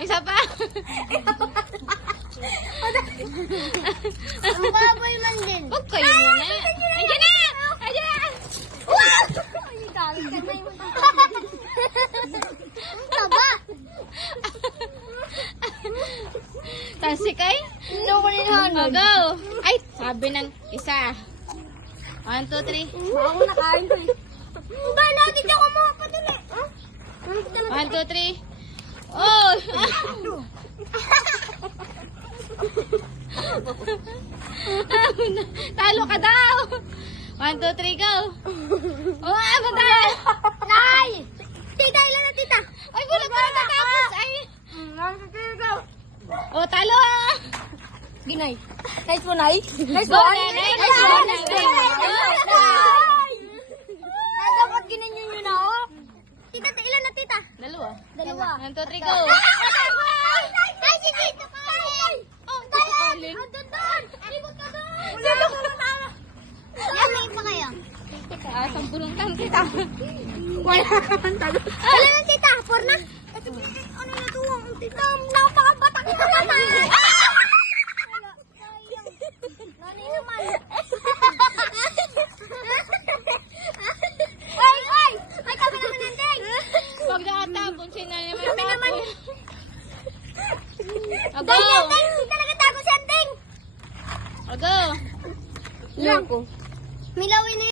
Isa pa. Ang baboy man din. Huwag kayo muna. Andiyan na! Andiyan na! Ay, galit ka na yung taba. Tansi kay? Ano ko nilhanon? Go! Ay, sabi ng isa. 1, 2, 3. Ako nakain ko eh. Ba, natin ako mga padali. 1, 2, 3. Oh! Talo ka daw! 1, 2, 3, go! Oh, madali! Nay! Tita, ilan na tita? Ay, wala pa natatapos! Ay! Oh, talo ah! Ginay. Nice po, Nay. Nice Go, Nay! Nice one! Nay, dapat ginanyan nyo na, oh. Tita, ilan na tita? Dalawa. Dalawa. 1, 2, 3, go! Ay, si tita Colin! Oh, Colin! Andun doon! Ikot ka doon! Sino ka lang tama? Yan, may pa kayo. Asang bulungan kita. Wala ka man talo. Wala na tita, 4 na. Ano na tuwang? Tita, napakabatak na naman. Nani naman. Ay! Ay, kami naman nandeng. Huwag nakatapon siya na naman. Kami naman. Ago! Deng, sita nagatago si Andeng. Ago! Loko. Milawin na